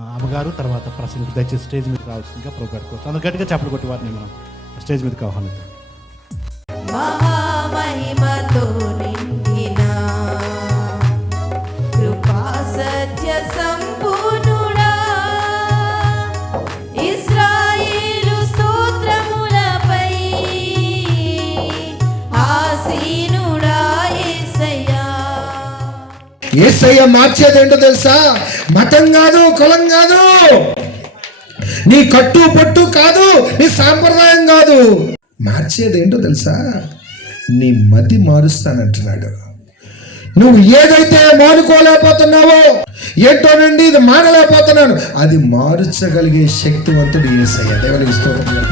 అమ్మగారు తర్వాత ప్రసంగి దయచేసి స్టేజ్ మీద రావాల్సిందిగా ప్రోగ్రామ్ కోసం అందుకు గట్టిగా చెప్పలు కొట్టి వారిని మనం స్టేజ్ మీదకి ఆహ్వానిద్దాం. మహామహిమతో నిండిన కృపా సత్య సంపూర్ణుడా ఇశ్రాయేలు స్తోత్రములపై ఆసీనుడా యేసయ్యా. యేసయ్య మార్చేదేంటో తెలుసా? మతం కాదు, కులం కాదు, నీ కట్టు పొట్టు కాదు, నీ సాంప్రదాయం కాదు. మార్చేదేంటో తెలుసా? నీ మతి మారుస్తానంటున్నాడు. నువ్వు ఏదైతే మానుకోలేకపోతున్నావో, ఏంటోనండి ఇది మానలేకపోతున్నాను, అది మార్చగలిగే శక్తివంతుడు యేసయ్య. దేవునికి స్తోత్రం.